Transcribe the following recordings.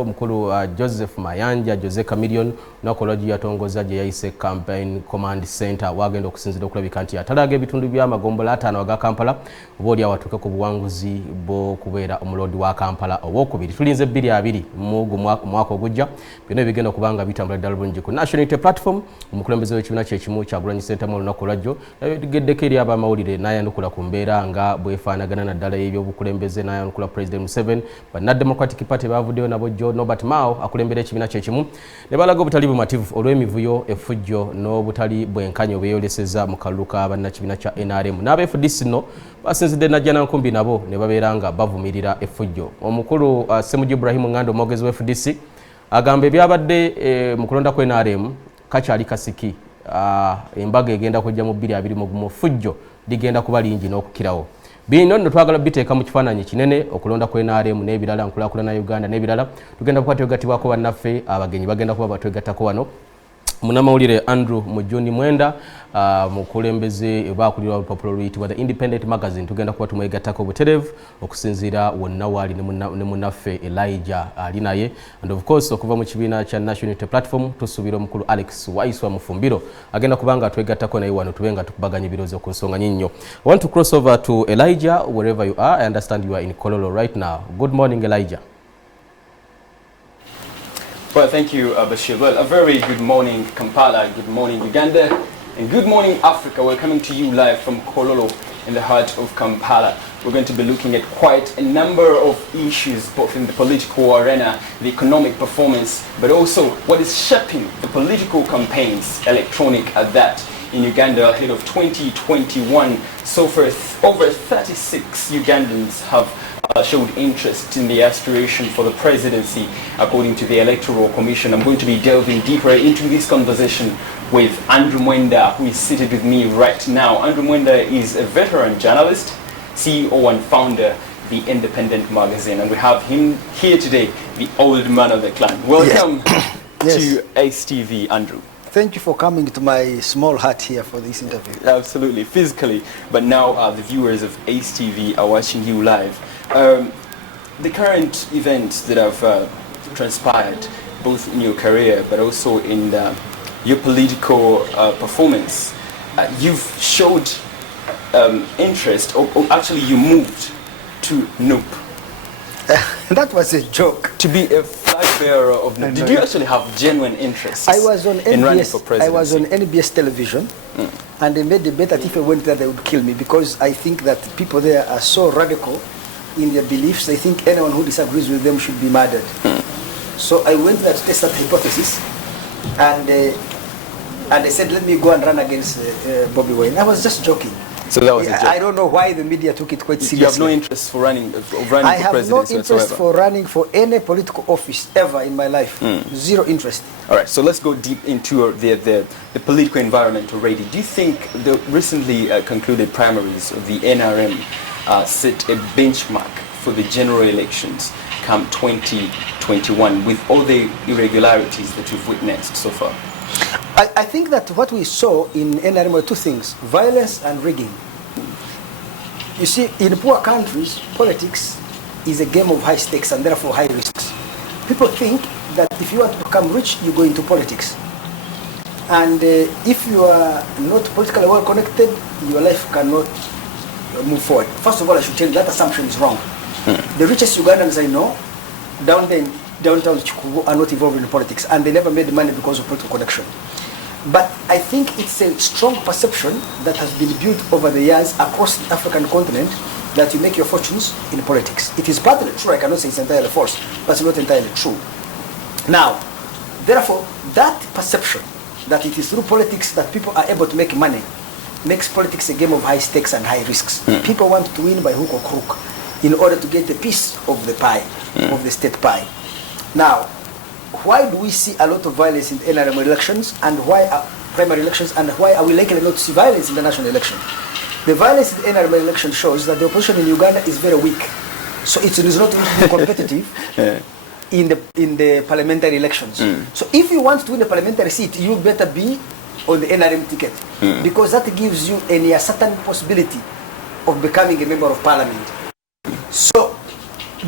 Mukulu Joseph Mayanja Jose Chameleon nakoloji yatongoza je yaise campaign command center wagenda okusinzira okulabika nti atalaga ebitundu bya magombola 5 aga Kampala obodi awatuke ku buwanguzi bo kubeera omulodi wa Kampala owokubiri tulinze 22 mu mwaka ogujja bino bigenda kubanga bitambula ddala bulungi ku National Unity Platform omukulembeze w'ekibiina ky'ekimu kya Gulanyi Center mu lunaku lwajjo yageddeko eri abamawulire n'ayanukula ku mbeera nga bwefaanagana naddala y'ebyobukulembeze n'ayanukula President Museveni ba Democratic Party bavuddeyo nabo Nobert Mao akulembera ekibiina ky'ekimu ne balaga obutali bumativu olw'emivuyo effujjo n'obutali bwenkanyo beeyoleseza mu kalulu bannakibiina kya NRM n'aba-FDC no basinzidde Najjanankumbi nabo ne babeera nga bavumirira effujjo. Omukulu Ssemujju Ibrahim Ngando omwogezi wa FDC agamba ebyabadde mu kulonda ku NRM kakyali kasiki embaga egenda kujja mu 2021 effujjo ligenda kuba lingi n'okukirawo. Bino nno twagala biteeka mu kifaananyi kinene okulonda ku NRM n'ebirala nkulaakulana Uganda n'ebirala tugenda kukwatibwako bannaffe abagenyi bagenda kuba batwegattako wano munamawulire Andrew Mujuni Mwenda mukulembeze bakulira olupapula luyitibwa The Independent Magazine tugenda kuba tumwegattako buterevu okusinziira wonna waali ne munnaffe Elijah ali naye and of course okuva mu kibiina kya National Unity Platform tusuubira omukulu Alex Waiswa Mufumbiro agenda kubanga atwegattako naye wano tubenga tukubaganya ebirowoozo ku nsonga nnyinyo. I want to cross over to Elijah wherever you are. I understand you are in Kololo right now. Good morning, Elijah. Well, thank you, Bashir. Well, a very good morning, Kampala, good morning, Uganda, and good morning, Africa. We're coming to you live from Kololo in the heart of Kampala. We're going to be looking at quite a number of issues, both in the political arena, the economic performance, but also what is shaping the political campaigns, electronic at that, in Uganda ahead of 2021. So far, over 36 Ugandans have showed interest in the aspiration for the presidency, according to the Electoral Commission. I'm going to be delving deeper into this conversation with Andrew Mwenda, who is seated with me right now. Andrew Mwenda is a veteran journalist, CEO and founder of the Independent Magazine, and we have him here today, the old man of the clan. Welcome to Ace TV, Andrew. Thank you for coming to my small hut here for this interview. Absolutely, physically, but now the viewers of Ace TV are watching you live. The current events that have transpired, both in your career but also in your political performance, you've showed interest, or actually you moved to NUP. That was a joke. To be a flag bearer of NUP. Did you actually have genuine interest I was on in running for NBS, presidency? I was on NBS television, and they made the bet that if I went there, they would kill me, because I think that people there are so radical in their beliefs. They think anyone who disagrees with them should be murdered. So I went there to test that hypothesis, and they said, let me go and run against Bobi Wine. I was just joking. So that was a joke. I don't know why the media took it quite seriously. You have no interest for running for presidency I have no interest whatsoever. for running for any political office ever in my life. Zero interest. All right, so let's go deep into the political environment already. Do you think the recently concluded primaries of the NRM set a benchmark for the general elections come 2021 with all the irregularities that you've witnessed so far? I think that what we saw in NRM were two things: violence and rigging. You see, in poor countries, politics is a game of high stakes and therefore high risks. People think that if you want to become rich, you go into politics. And if you are not politically well connected, your life cannot move forward. First of all, I should tell you that assumption is wrong. The richest Ugandans I know, down there in downtown Chikubu, are not involved in politics, and they never made money because of political connection. But I think it's a strong perception that has been built over the years across the African continent that you make your fortunes in politics. It is partly true, I cannot say it's entirely false, but it's not entirely true. Now, therefore, that perception that it is through politics that people are able to make money makes politics a game of high stakes and high risks. People want to win by hook or crook in order to get a piece of the pie, of the state pie. Now, why do we see a lot of violence in the NRM elections, and why are primary elections, and why are we likely not to see violence in the national election? The violence in the NRM election shows that the opposition in Uganda is very weak, so it is not going to be competitive in the parliamentary elections. So if you want to win a parliamentary seat, you better be on the NRM ticket, because that gives you a certain possibility of becoming a member of parliament. So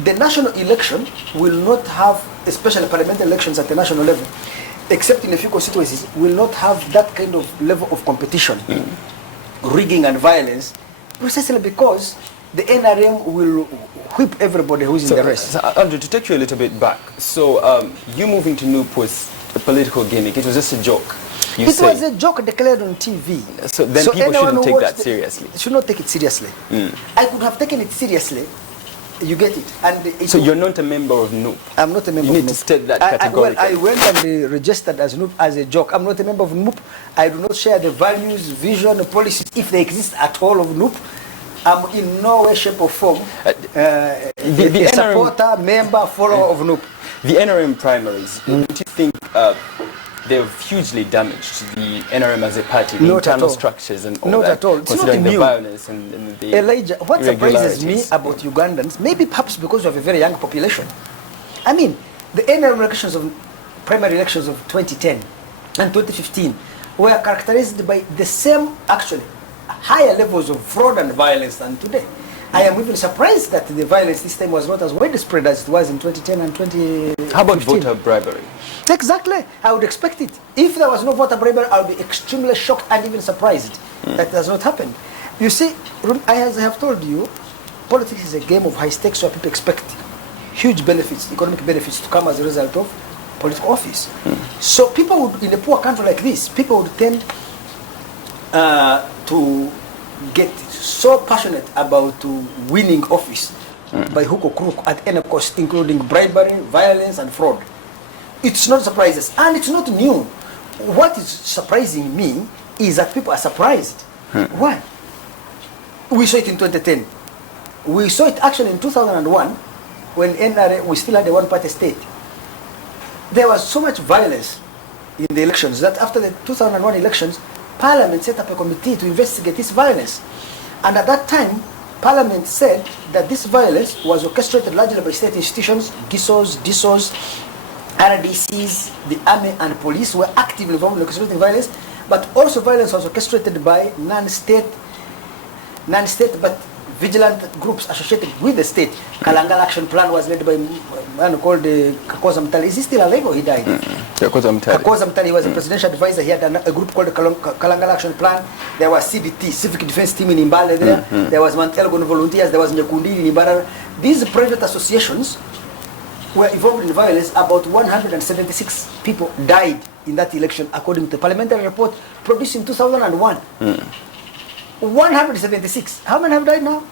the national election will not have, especially parliamentary elections at the national level, except in a few constituencies, will not have that kind of level of competition, rigging and violence, precisely because the NRM will whip everybody who's in the race. So, Andrew, to take you a little bit back, so you moving to NUP was a political gimmick. It was just a joke. It was a joke declared on TV. So then people shouldn't take that seriously. Should not take it seriously. I could have taken it seriously. You get it. And so you're not a member of NUP? I'm not a member of NUP. You need to state that categorically. I went and registered as NUP as a joke. I'm not a member of NUP. I do not share the values, vision, policies, if they exist at all, of NUP. I'm in no way, shape or form a supporter, member, follower of NUP. The NRM primaries, don't you think they've hugely damaged the NRM as a party, the internal structures and all that? Not at all. It's not the new. violence and the Elijah, what surprises me about Ugandans, maybe perhaps because we have a very young population. I mean, the NRM elections of primary elections of 2010 and 2015 were characterized by the same, actually, higher levels of fraud and violence than today. I am even surprised that the violence this time was not as widespread as it was in 2010 and 2015. How about voter bribery? Exactly. I would expect it. If there was no voter bribery, I would be extremely shocked and even surprised that does not happen. You see, as I have told you, politics is a game of high stakes where people expect huge benefits, economic benefits to come as a result of political office. So people would, in a poor country like this, people would tend to get so passionate about winning office by hook or crook at any cost, including bribery, violence, and fraud. It's not surprises, and it's not new. What is surprising me is that people are surprised. Why? We saw it in 2010. We saw it actually in 2001 when NRA, we still had a one-party state. There was so much violence in the elections that after the 2001 elections, Parliament set up a committee to investigate this violence. And at that time, Parliament said that this violence was orchestrated largely by state institutions, GISOs, DISOs, RDCs, the army and police were actively involved in orchestrating violence, but also violence was orchestrated by non-state but vigilant groups associated with the state. Kalangala Action Plan was led by a man called Kakoza Mtali. Is he still alive or he died? Kakoza Mtali was a presidential advisor. He had a group called the Kalangala Action Plan. There was CDT, Civic Defense Team in Imbale there. There was Mount Elgon Volunteers. There was Nyekundi in Imbara. These private associations were involved in violence. About 176 people died in that election, according to the parliamentary report produced in 2001. 176. How many have died now?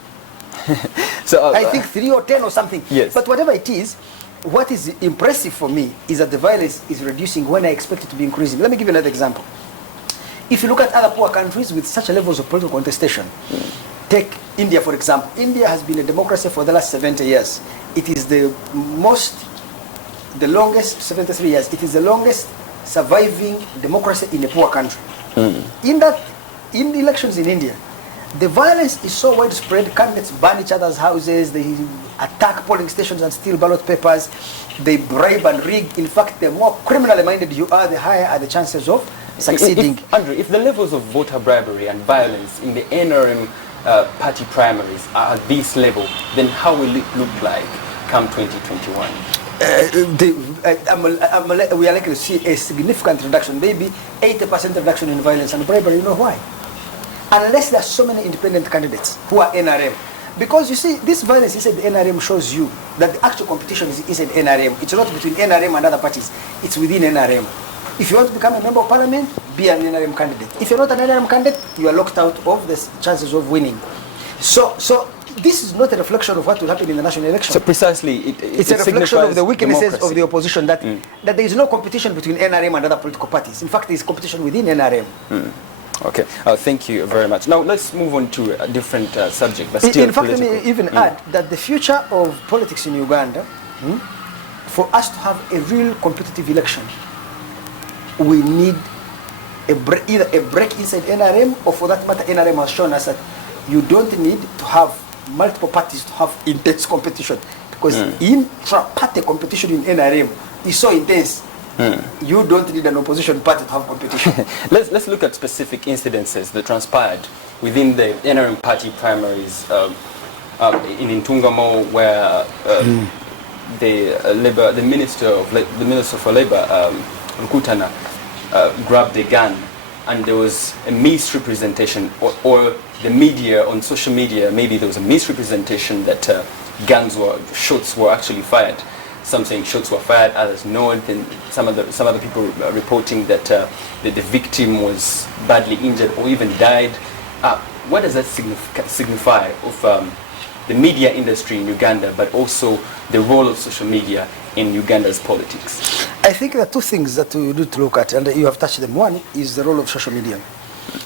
So I think 3 or 10 or something. Yes. But whatever it is, what is impressive for me is that the violence is reducing when I expect it to be increasing. Let me give you another example. If you look at other poor countries with such levels of political contestation, take India for example. India has been a democracy for the last 70 years. It is the longest, 73 years, it is the longest surviving democracy in a poor country. In the elections in India, the violence is so widespread, candidates burn each other's houses, they attack polling stations and steal ballot papers, they bribe and rig. In fact, the more criminally minded you are, the higher are the chances of succeeding. Andrew, if the levels of voter bribery and violence in the NRM party primaries are at this level, then how will it look like come 2021? We are likely to see a significant reduction, maybe 80% reduction in violence and bribery. You know why? Unless there are so many independent candidates who are NRM. Because you see, this violence inside the NRM shows you that the actual competition is inside NRM. It's not between NRM and other parties. It's within NRM. If you want to become a member of parliament, be an NRM candidate. If you're not an NRM candidate, you are locked out of the chances of winning. So this is not a reflection of what will happen in the national election. So precisely, it's a reflection of the weaknesses democracy of the opposition, that there is no competition between NRM and other political parties. In fact, there is competition within NRM. Okay, thank you very much. Now let's move on to a different subject, but still in fact, political. let me even add that the future of politics in Uganda, for us to have a real competitive election, we need either a break inside NRM, or for that matter, NRM has shown us that you don't need to have multiple parties to have intense competition, because intra-party competition in NRM is so intense. You don't need an opposition party to have competition. Let's look at specific incidences that transpired within the NRM party primaries in Intungamo, where the minister for labor, Nkutana, grabbed a gun, and there was a misrepresentation, or the media, on social media, maybe there was a misrepresentation that shots were actually fired. Some saying shots were fired, others no. Then some other people reporting that the victim was badly injured or even died. What does that signify of the media industry in Uganda, but also the role of social media in Uganda's politics? I think there are two things that we need to look at, and you have touched them. One is the role of social media.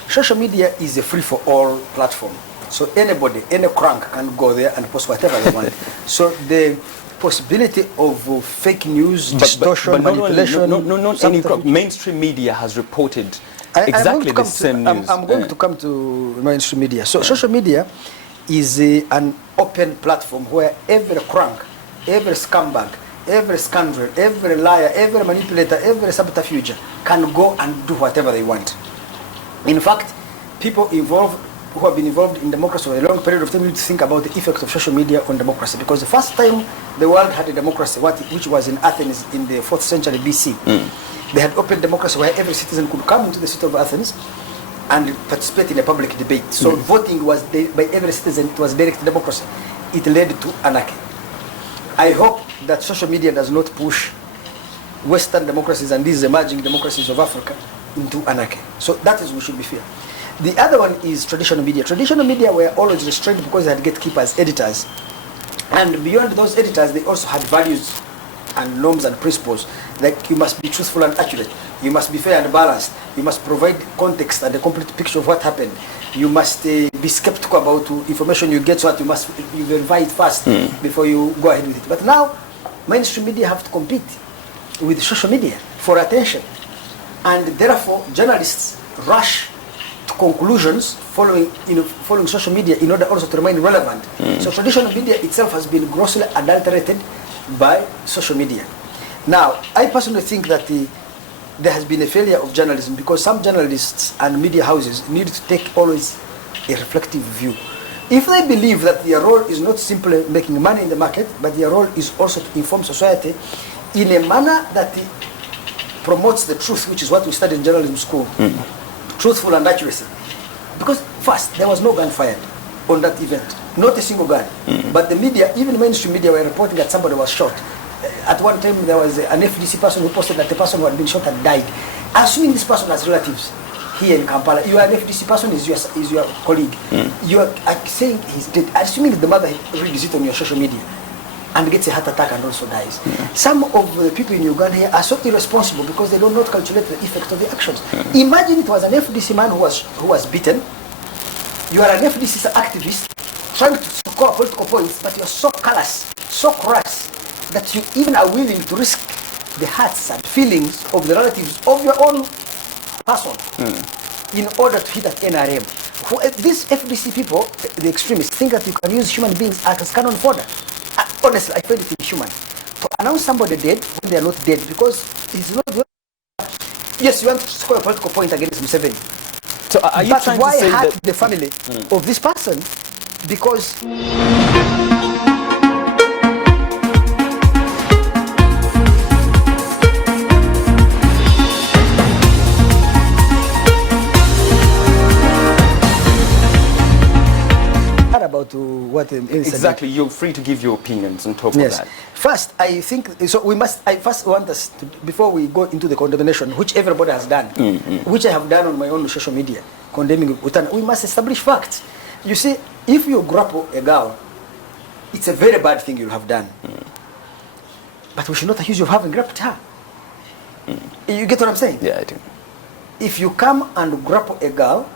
Social media is a free-for-all platform. So anybody, any crank can go there and post whatever they want. So the possibility of fake news, distortion, manipulation... Not any crank. Mainstream media has reported exactly the same news. I'm going to come to mainstream media. So social media is an open platform where every crank, every scumbag, every scoundrel, every liar, every manipulator, every subterfuge can go and do whatever they want. In fact, people who have been involved in democracy for a long period of time need to think about the effect of social media on democracy, because the first time the world had a democracy, which was in Athens in the 4th century BC, they had open democracy where every citizen could come into the city of Athens and participate in a public debate. So voting was by every citizen. It was direct democracy. It led to anarchy. I hope that social media does not push Western democracies and these emerging democracies of Africa into anarchy. So that is, we should be fair. The other one is traditional media. Traditional media were always restrained because they had gatekeepers, editors. And beyond those editors, they also had values and norms and principles. Like, you must be truthful and accurate. You must be fair and balanced. You must provide context and a complete picture of what happened. You must be skeptical about information you get, so that you verify it first before you go ahead with it. But now, mainstream media have to compete with social media for attention. And therefore, journalists rush to conclusions following social media in order also to remain relevant. So traditional media itself has been grossly adulterated by social media. Now, I personally think that there has been a failure of journalism, because some journalists and media houses need to take always a reflective view. If they believe that their role is not simply making money in the market, but their role is also to inform society in a manner that promotes the truth, which is what we study in journalism school, truthful and accuracy. Because first, there was no gun fired on that event, not a single gun. But the media, even mainstream media, were reporting that somebody was shot. At one time, there was an FDC person who posted that the person who had been shot had died. Assuming this person has relatives here in Kampala, you are an FDC person, is your colleague. You are saying he's dead. Assuming the mother reads it on your social media and gets a heart attack and also dies. Some of the people in Uganda here are so irresponsible because they don't not calculate the effect of the actions. Imagine it was an FDC man who was beaten. You are an FDC activist trying to score political points, but you are so callous, so crass, that you even are willing to risk the hearts and feelings of the relatives of your own person in order to hit at NRM. These FDC people, the extremists, think that you can use human beings as cannon fodder. Honestly, I find it inhuman to announce somebody dead when they are not dead, because it's not. Yes, you want to score a political point against Museveni. So are you trying why to say hurt that the family of this person? Because about what exactly, you're free to give your opinions on top of that. First, I think so. I first want us to, before we go into the condemnation, which everybody has done, which I have done on my own social media, condemning Utana. We must establish facts. You see, if you grapple a girl, it's a very bad thing you have done. But we should not accuse you of having grappled her. You get what I'm saying? Yeah, I do. If you come and grapple a girl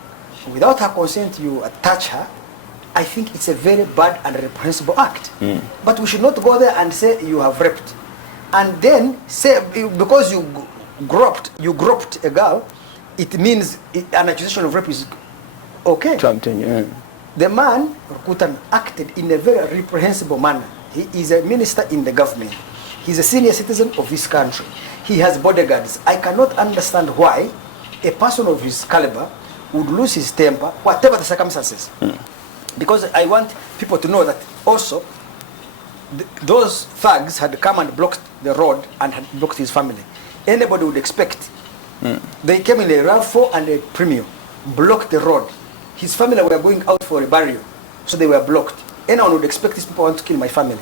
without her consent, you touch her, I think it's a very bad and reprehensible act. But we should not go there and say you have raped, and then say because you groped a girl, it means an accusation of rape is okay. The man Rukutan acted in a very reprehensible manner. He is a minister in the government. He's a senior citizen of this country. He has bodyguards. I cannot understand why a person of his caliber would lose his temper, whatever the circumstances. Because I want people to know that Also, those thugs had come and blocked the road and had blocked his family. Anybody would expect. They came in a RAV4 and a Premium, blocked the road. His family were going out for a burial, so they were blocked. Anyone would expect these people want to kill my family.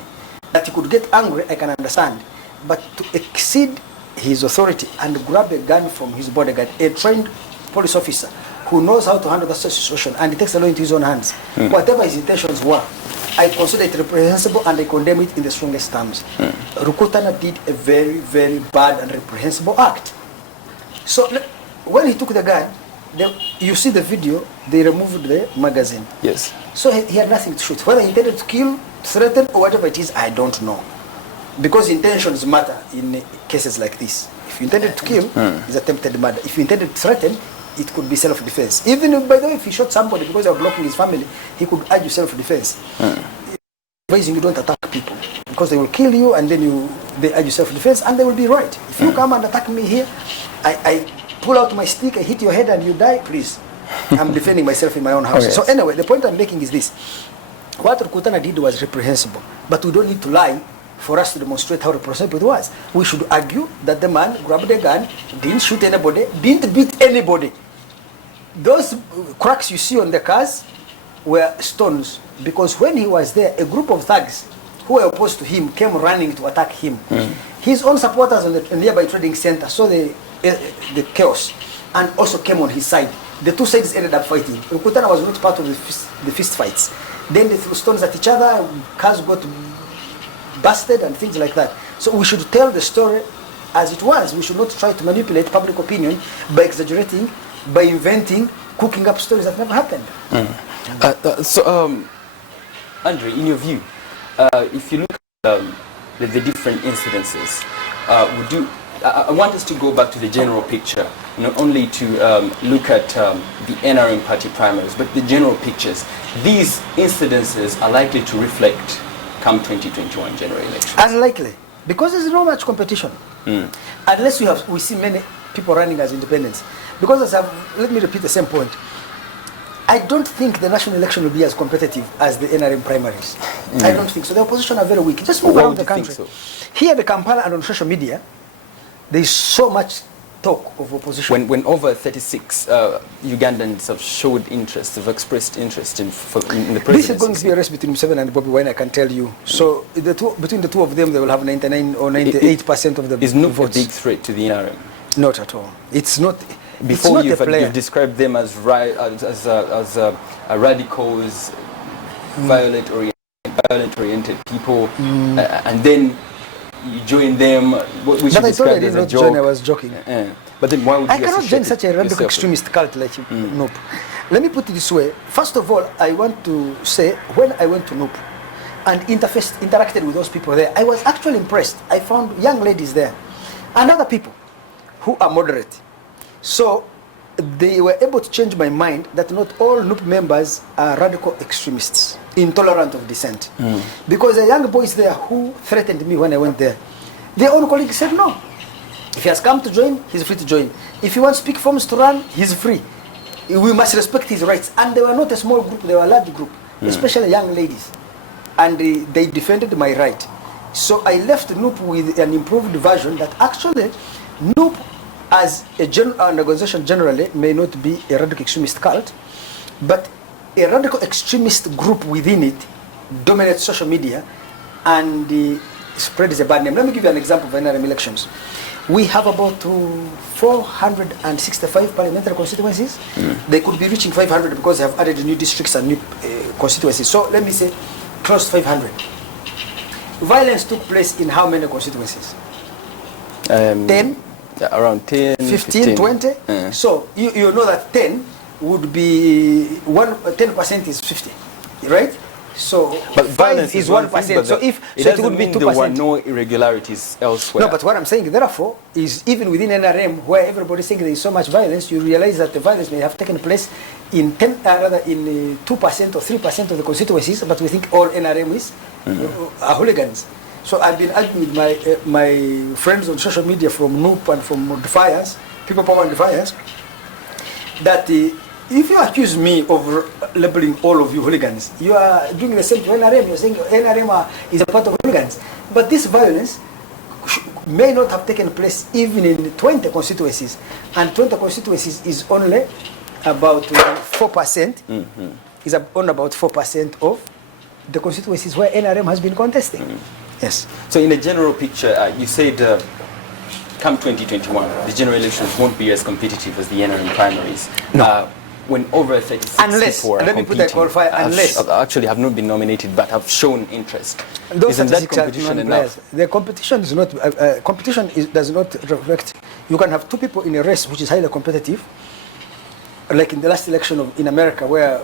That he could get angry, I can understand. But to exceed his authority and grab a gun from his bodyguard, a trained police officer who knows how to handle that situation, and he takes the law into his own hands, whatever his intentions were, I consider it reprehensible and I condemn it in the strongest terms. Rukutana did a very, very bad and reprehensible act. So when he took the gun, you see the video, they removed the magazine. Yes. So he had nothing to shoot. Whether he intended to kill, threaten, or whatever it is, I don't know. Because intentions matter in cases like this. If you intended to kill, it's attempted murder. If you intended to threaten, it could be self-defense. Even if, by the way, if he shot somebody because they were blocking his family, he could argue self-defense. Advising you don't attack people because they will kill you, and then they argue self-defense, and they will be right. If you come and attack me here, I pull out my stick, I hit your head, and you die, please. I'm defending myself in my own house. Oh, yes. So anyway, the point I'm making is this. What Rukutana did was reprehensible, but we don't need to lie for us to demonstrate how reprehensible it was. We should argue that the man grabbed a gun, didn't shoot anybody, didn't beat anybody. Those cracks you see on the cars were stones, because when he was there, a group of thugs who were opposed to him came running to attack him. His own supporters on the nearby trading center saw the chaos and also came on his side. The two sides ended up fighting. Rukutana was not part of the fist fights. Then they threw stones at each other, cars got busted and things like that. So we should tell the story as it was. We should not try to manipulate public opinion by exaggerating, by inventing, cooking up stories that never happened. Andre, in your view, if you look at the different incidences, I want us to go back to the general picture, not only to look at the NRM party primaries, but the general pictures. These incidences are likely to reflect come 2021 general elections. Unlikely, because there's not much competition. Unless we see many people running as independents. Because let me repeat the same point. I don't think the national election will be as competitive as the NRM primaries. I don't think so. The opposition are very weak. Just move around the country. So? Here at Kampala and on social media, there is so much talk of opposition. When over 36 Ugandans have showed interest, have expressed interest in the presidency. This is going to be a race between Museveni and Bobi Wine, I can tell you. So between the two of them, they will have 99 or 98% of the Is NUP a votes. big threat to the NRM? Not at all. It's not. Before it's not you've described them as radicals, violent-oriented people, and then you join them. What we should describe as a joke. Join, I was joking. But then why would you I cannot join such a radical extremist cult like NUP. Let me put it this way. First of all, I want to say, when I went to NUP and interacted with those people there, I was actually impressed. I found young ladies there and other people who are moderate. So they were able to change my mind that not all NUP members are radical extremists, intolerant of dissent. Because the young boys there who threatened me when I went there, their own colleagues said no. If he has come to join, he's free to join. If he wants speak forms to run, he's free. We must respect his rights. And they were not a small group, they were a large group, especially young ladies. And they defended my right. So I left NUP with an improved version that actually NUP as an organization generally may not be a radical extremist cult, but a radical extremist group within it dominates social media and spreads a bad name. Let me give you an example of NRM elections. We have about 465 parliamentary constituencies. They could be reaching 500 because they have added new districts and new constituencies. So let me say close to 500. Violence took place in how many constituencies? 10? Around 10, 15, 20. So you know that 10 would be 10% is 50, right? So but 5 is 1%. So if so it would be 2%. There were no irregularities elsewhere. No, but what I'm saying, therefore, is even within NRM, where everybody is saying there is so much violence, you realize that the violence may have taken place in 2% or 3% of the constituencies, but we think all NRM are hooligans. So I've been arguing with my friends on social media from NUP and from Defiance, People Power and Defiance, that If you accuse me of labeling all of you hooligans, you are doing the same to NRM. You're saying NRM is a part of hooligans. But this violence may not have taken place even in 20 constituencies. And 20 constituencies is only about 4%. Is on about 4% of the constituencies where NRM has been contesting. Yes. So in a general picture, you said come 2021, the general elections won't be as competitive as the NRM primaries. No. When over 36 people are let me put that qualifier, unless actually have not been nominated but have shown interest. Those Isn't that competition enough? The competition is not does not reflect. You can have two people in a race which is highly competitive, like in the last election in America where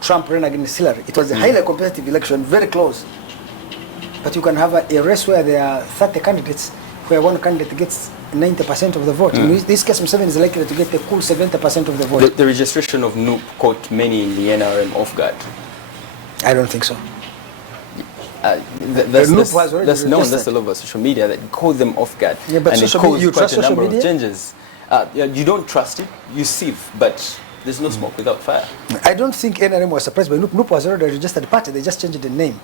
Trump ran against Hillary. It was a highly competitive election, very close. But you can have a race where there are 30 candidates, where one candidate gets 90% of the vote. In this case, Museveni is likely to get a cool 70% of the vote. The registration of NUP caught many in the NRM off guard. I don't think so. That's known. That's all over social media that caught them off guard. Yeah, but and it caused quite a number of changes. You don't trust it, you sieve, but there's no smoke without fire. I don't think NRM was surprised by NUP. NUP was already a registered party, they just changed the name.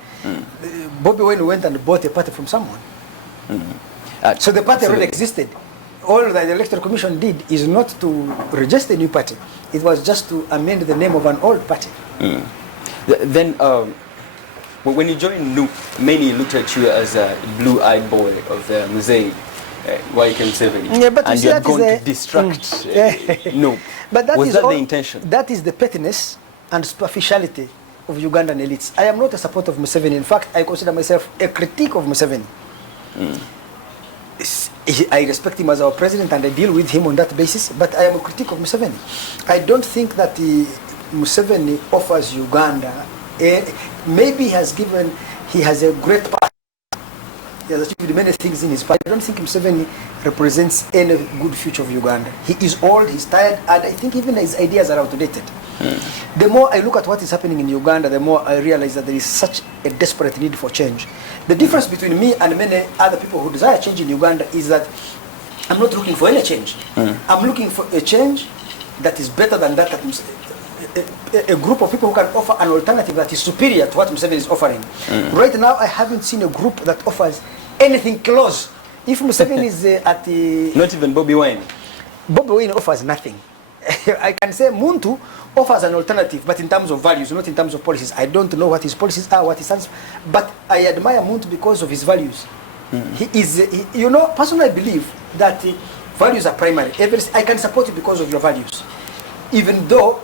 Bobi Wine went and bought a party from someone. So the party already existed. All that the Electoral Commission did is not to register a new party. It was just to amend the name of an old party. Then, when you joined NUP, many looked at you as a blue-eyed boy of the Muzei, YK7. Yeah, but and you had gone to distract NUP. But that was that the intention? That is the pettiness and superficiality of Ugandan elites. I am not a supporter of Museveni. In fact, I consider myself a critique of Museveni. I respect him as our president and I deal with him on that basis, but I am a critique of Museveni. I don't think that Museveni offers Uganda, maybe he has a great part. He has achieved many things in his part. I don't think Museveni represents any good future of Uganda. He is old, he's tired, and I think even his ideas are outdated. The more I look at what is happening in Uganda, the more I realize that there is such a desperate need for change. The difference between me and many other people who desire change in Uganda is that I'm not looking for any change. I'm looking for a change that is better than that, a group of people who can offer an alternative that is superior to what Museveni is offering. Right now, I haven't seen a group that offers anything close. If Museveni is at the... Not even Bobi Wine. Bobi Wine offers nothing. I can say Muntu offers an alternative, but in terms of values, not in terms of policies. I don't know what his policies are, what he stands for, but I admire Muntu because of his values. Personally, I believe that values are primary. I can support you because of your values, even though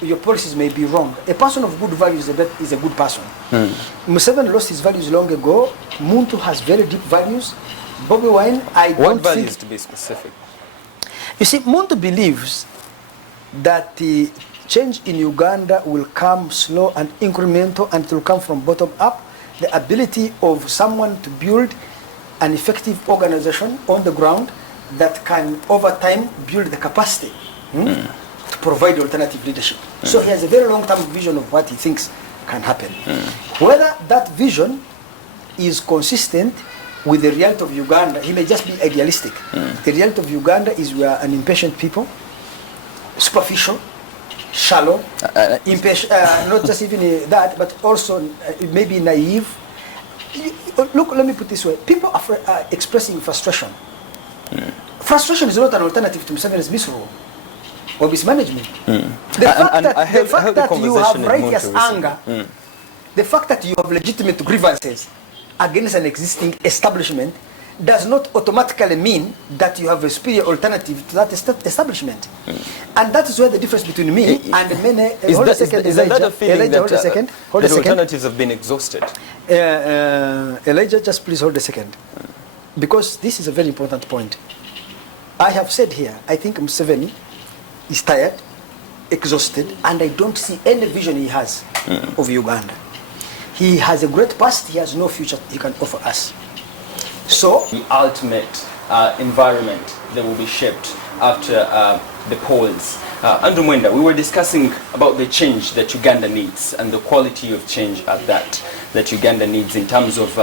your policies may be wrong. A person of good values is a good person. Museveni lost his values long ago. Muntu has very deep values. Bobi Wine, What values, to be specific? You see, Muntu believes that the change in Uganda will come slow and incremental, and it will come from bottom up. The ability of someone to build an effective organization on the ground that can, over time, build the capacity to provide alternative leadership. So he has a very long-term vision of what he thinks can happen. Whether that vision is consistent with the reality of Uganda, he may just be idealistic. The reality of Uganda is we are an impatient people, superficial, shallow, impatient, not just even that, but also maybe naive. Look, let me put it this way. People are expressing frustration. Frustration is not an alternative to Museveni's misrule or mismanagement. The fact that you have righteous anger, the fact that you have legitimate grievances against an existing establishment does not automatically mean that you have a superior alternative to that establishment. And that is where the difference between me and many... Is that a feeling that alternatives have been exhausted? Elijah, just please hold a second. Because this is a very important point. I have said here, I think Museveni is tired, exhausted, and I don't see any vision he has of Uganda. He has a great past, he has no future he can offer us. So the ultimate environment that will be shaped after the polls. Andrew Mwenda, we were discussing about the change that Uganda needs and the quality of change at that Uganda needs in terms of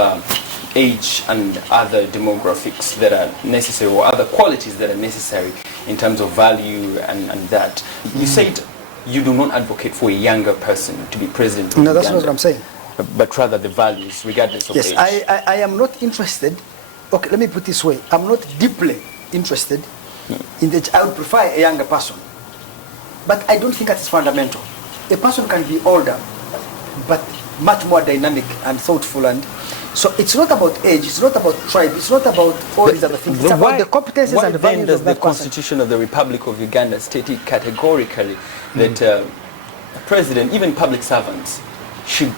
age and other demographics that are necessary, or other qualities that are necessary in terms of value and that. You said you do not advocate for a younger person to be president of No, that's Uganda, not what I'm saying. but rather the values, regardless of Yes, age. I am not interested. Okay, let me put it this way. I'm not deeply interested in that. I would prefer a younger person. But I don't think that is fundamental. A person can be older, but much more dynamic and thoughtful. And so it's not about age, it's not about tribe, it's not about all these other things. It's about the competences and the why then values does of the that person. Constitution of the Republic of Uganda state it categorically that a president, even public servants, should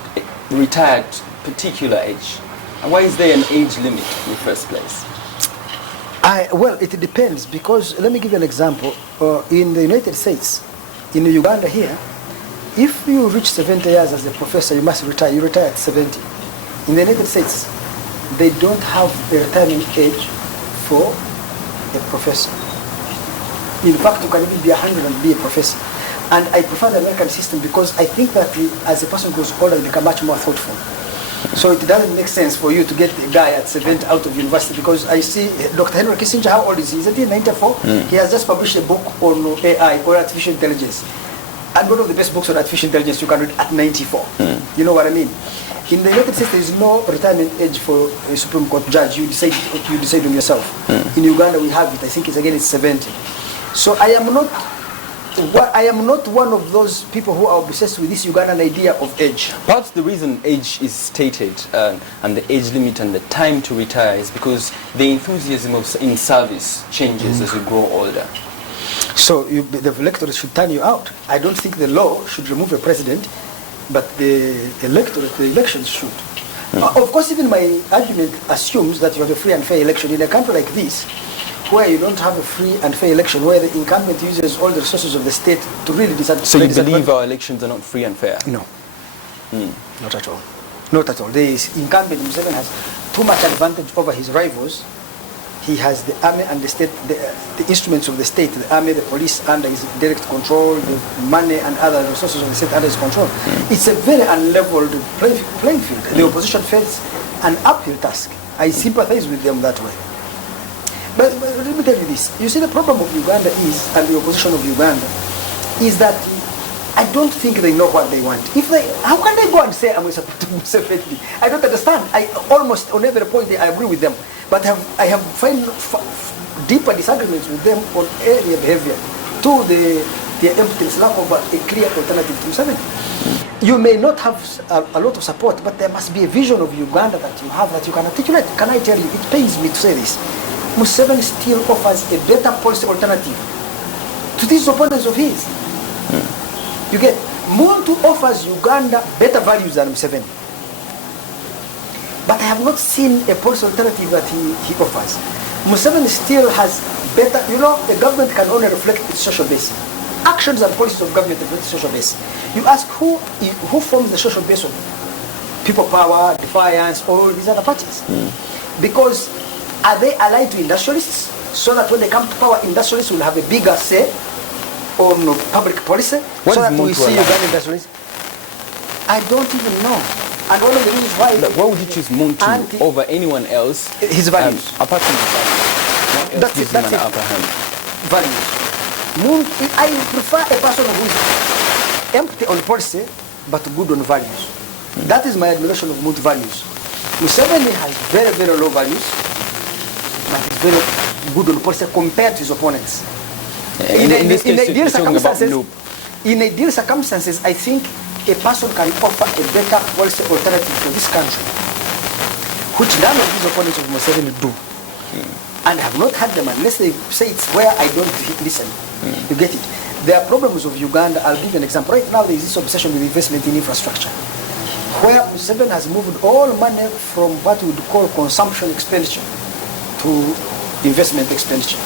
retire at particular age? And why is there an age limit in the first place? Well, it depends, because let me give you an example. In the United States, in Uganda here, if you reach 70 years as a professor, you must retire. You retire at 70. In the United States, they don't have a retirement age for a professor. In fact, you can even be 100 and be a professor. And I prefer the American system because I think that as a person goes older, you become much more thoughtful. So it doesn't make sense for you to get a guy at 70 out of university, because I see Dr. Henry Kissinger, how old is he? Isn't he 94? He has just published a book on AI, or artificial intelligence. And one of the best books on artificial intelligence you can read at 94. You know what I mean? In the United States, there is no retirement age for a Supreme Court judge. You decide on yourself. In Uganda, we have it. I think it's 70. So I am not one of those people who are obsessed with this Ugandan idea of age. Perhaps the reason age is stated and the age limit and the time to retire is because the enthusiasm in service changes as you grow older. So the electorate should turn you out. I don't think the law should remove a president, but the electorate, the elections should. Of course, even my argument assumes that you have a free and fair election. In a country like this, where you don't have a free and fair election, where the incumbent uses all the resources of the state to really disadvantage. So you believe our elections are not free and fair? No. Not at all. Not at all. The incumbent, Museveni, has too much advantage over his rivals. He has the army and the state, the instruments of the state, the army, the police under his direct control, the money and other resources of the state under his control. It's a very unleveled playing field. The opposition faces an uphill task. I sympathize with them that way. But let me tell you this. You see, the problem of Uganda is, and the opposition of Uganda, is that I don't think they know what they want. How can they go and say, I'm going to support Museveni? I don't understand. Almost on every point I agree with them. But I have found deeper disagreements with them on area behavior to their emptiness, lack of a clear alternative to Museveni. You may not have a lot of support, but there must be a vision of Uganda that you have that you can articulate. Can I tell you, it pains me to say this. Museveni still offers a better policy alternative to these opponents of his. You get, Muntu offers Uganda better values than Museveni. But I have not seen a policy alternative that he offers. Museveni still has better, the government can only reflect its social base. Actions and policies of government reflect its social base. You ask who forms the social base of People Power, Defiance, all these other parties. Because are they allied to industrialists? So that when they come to power, industrialists will have a bigger say on public policy? What so is that we see Ugandan industrialists? I don't even know. And one of the reasons why... Why would you choose Muntu over anyone else? His values. Apart from his values. That's it. That's it. Upper hand. Values. I prefer a person who is empty on policy, but good on values. That is my admiration of Muntu values. Museveni has very, very low values, but he's very good on policy compared to his opponents. In ideal circumstances, I think a person can offer a better policy alternative for this country, which none of these opponents of Museveni do. And I have not had them unless they say it's where I don't listen. You get it? There are problems of Uganda. I'll give you an example. Right now there is this obsession with investment in infrastructure, where Museveni has moved all money from what we would call consumption expenditure to investment expenditure.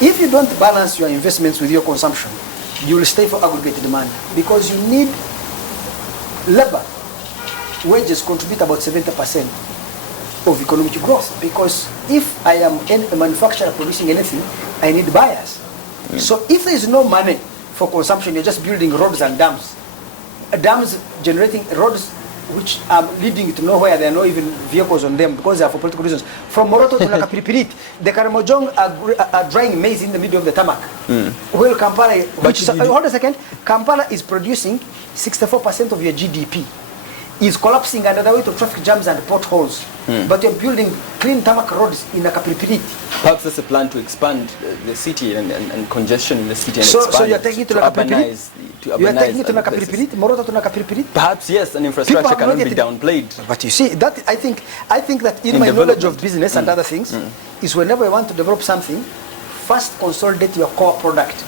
If you don't balance your investments with your consumption, you will stay for aggregate demand, because you need labor. Wages contribute about 70% of economic growth, because if I am a manufacturer producing anything, I need buyers. So if there is no money for consumption, you're just building roads and dams. Dams generating roads which are leading to nowhere. There are no even vehicles on them because they are for political reasons. From Moroto to Nakapiripirit, the Karamojong are drying maize in the middle of the tarmac. Well, Kampala, hold a second, Kampala is producing 64% of your GDP. Is collapsing under the weight of traffic jams and potholes. But you're building clean tarmac roads in Nakapiripirit. Perhaps there's a plan to expand the city and congestion in the city and so you're taking it to urbanize. You're taking it to Nakapiripirit, Moroto to Nakapiripirit? Perhaps yes, and infrastructure cannot be downplayed. But you see, that I think that in my knowledge of business and other things, is whenever you want to develop something, first consolidate your core product.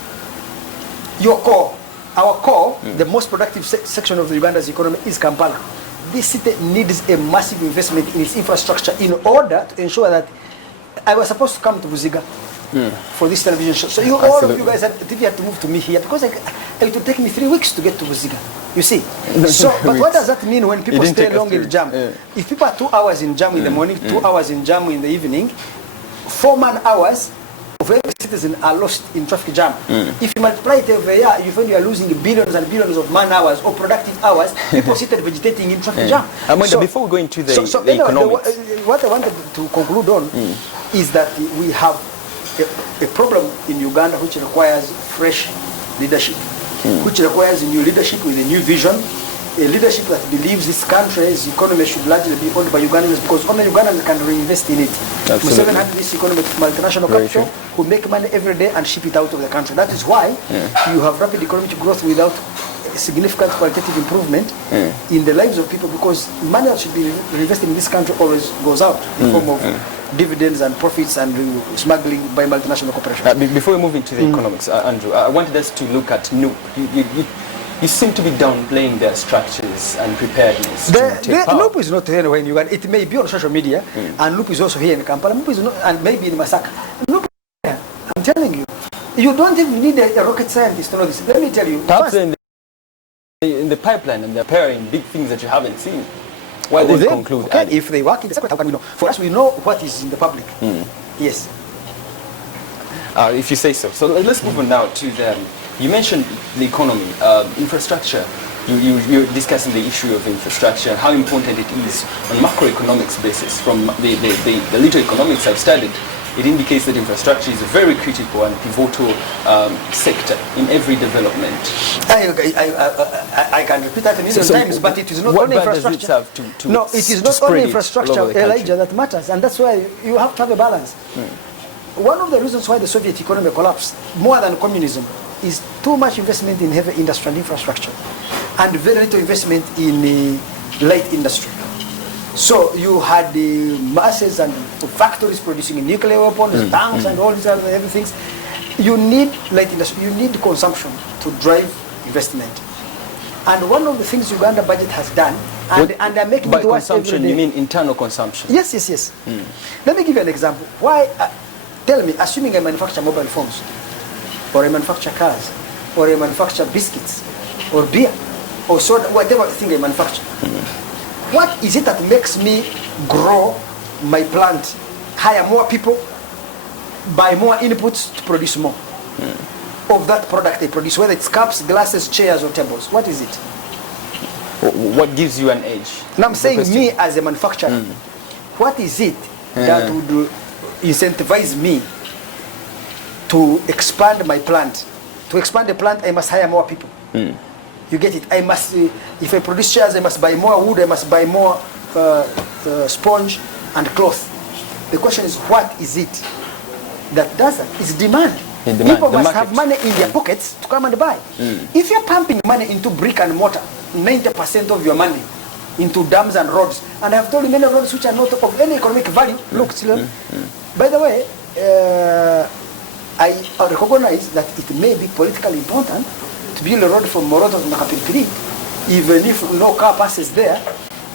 Your core. Our core, the most productive section of Uganda's economy is Kampala. This city needs a massive investment in its infrastructure in order to ensure that I was supposed to come to Buziga for this television show. So all of you guys had to move to me here because it would take me 3 weeks to get to Buziga. You see? But what does that mean when people stay long in jam? If people are 2 hours in jam in the morning, 2 hours in jam in the evening, 4 man-hours of every citizen are lost in traffic jam. If you multiply it over a year, you find you are losing billions and billions of man-hours or productive hours, people seated vegetating in traffic jam. Before we go into the economics. What I wanted to conclude on is that we have a problem in Uganda which requires fresh leadership, which requires a new leadership with a new vision, a leadership that believes this country's economy should largely be owned by Ugandans because only Ugandans can reinvest in it. Museveni had this economy with multinational capital who make money every day and ship it out of the country. That is why you have rapid economic growth without significant qualitative improvement in the lives of people because money that should be reinvested in this country always goes out in the form of dividends and profits and smuggling by multinational corporations. Before we move into the economics, Andrew, I wanted us to look at NUP. You seem to be downplaying their structures and preparedness. NUP is not anywhere in Uganda. It may be on social media, and NUP is also here in Kampala. NUP is not, and maybe in Masaka. NUP, I'm telling you, you don't even need a rocket scientist to know this. Let me tell you. Perhaps in the pipeline, and they're preparing big things that you haven't seen. Why they conclude? Okay, if they work in the secret, how can we know? For us, we know what is in the public. Yes. If you say so. So let's move on now to the. You mentioned the economy, infrastructure. You're discussing the issue of infrastructure and how important it is on macroeconomics basis. From the little economics I've studied, it indicates that infrastructure is a very critical and pivotal sector in every development. I can repeat that a million times, but it is not only infrastructure. No, it is not only infrastructure, Elijah, that matters, and that's why you have to have a balance. One of the reasons why the Soviet economy collapsed, more than communism, is too much investment in heavy industrial infrastructure and very little investment in light industry. So you had the masses and factories producing nuclear weapons, tanks and all these other everything. You need light industry, you need consumption to drive investment. And one of the things Uganda budget has done, and they're making by it worse every consumption, day. you mean internal consumption? Yes. Let me give you an example. Why? Tell me, assuming I manufacture mobile phones, or I manufacture cars, or I manufacture biscuits, or beer, or soda, whatever thing I manufacture. What is it that makes me grow my plant, hire more people, buy more inputs to produce more of that product I produce, whether it's cups, glasses, chairs, or tables? What is it? What gives you an edge? Now I'm saying me as a manufacturer, what is it that would incentivize me to expand my plant? To expand the plant, I must hire more people. You get it? I must, if I produce chairs, I must buy more wood, I must buy more sponge and cloth. The question is, what is it that does that? It's demand. People must have money in their pockets to come and buy. If you're pumping money into brick and mortar, 90% of your money into dams and roads, and I've told you many roads which are not of any economic value. Look, children. By the way, I recognize that it may be politically important to build a road from Moroto to Nakapiripiri, even if no car passes there,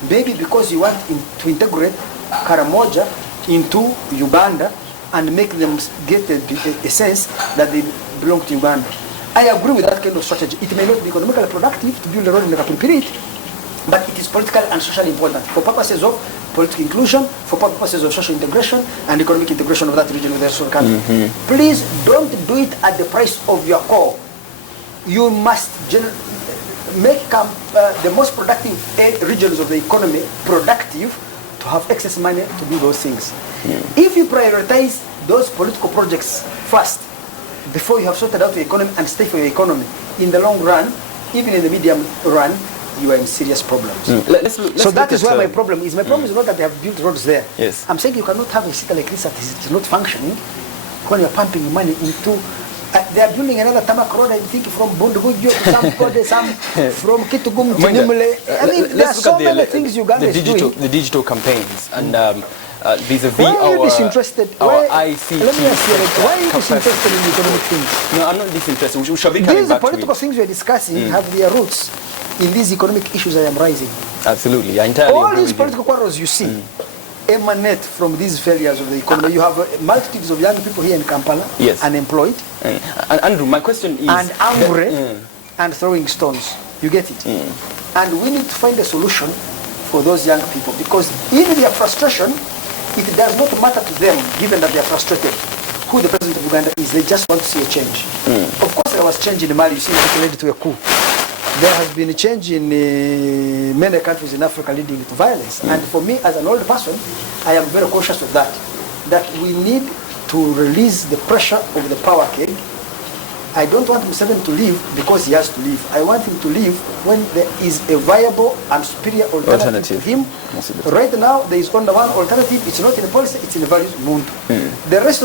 maybe because you want to integrate Karamoja into Uganda and make them get a sense that they belong to Uganda. I agree with that kind of strategy. It may not be economically productive to build a road in Nakapiripiri, but it is politically and socially important for purposes of political inclusion, for purposes of social integration and economic integration of that region with the rest of the country. Please don't do it at the price of your core. You must make the most productive regions of the economy productive to have excess money to do those things. If you prioritize those political projects first, before you have sorted out the economy and stay for your economy, in the long run, even in the medium run, you are in serious problems. Let's so that is where my problem is. My problem is not that they have built roads there. Yes. I'm saying you cannot have a city like this that is not functioning when you're pumping money into. They are building another tarmac road, I think, from Bundugujo to some Kode, some from Kitugum to Nimule. I mean, there are so many things Uganda is doing. The digital campaigns and vis-a-vis why are you disinterested? our Let ICT. me ask you, why are you disinterested in economic things? No, I'm not disinterested. We shall be coming These back to political things we're discussing have their roots in these economic issues I am raising. Absolutely, I entirely All agree these with political quarrels you see emanate from these failures of the economy. You have multitudes of young people here in Kampala, Yes. unemployed, And Andrew, my question is... and angry, and throwing stones. You get it? And we need to find a solution for those young people, because in their frustration, it does not matter to them, given that they are frustrated, who the president of Uganda is. They just want to see a change. Of course, there was change in Mali. You see, it led to a coup. There has been a change in many countries in Africa leading to violence. And for me, as an old person, I am very conscious of that. That we need to release the pressure of the power keg. I don't want Museveni to leave because he has to leave. I want him to leave when there is a viable and superior alternative to him. Right now, there is only one alternative. It's not in the policy, it's in the values. The rest of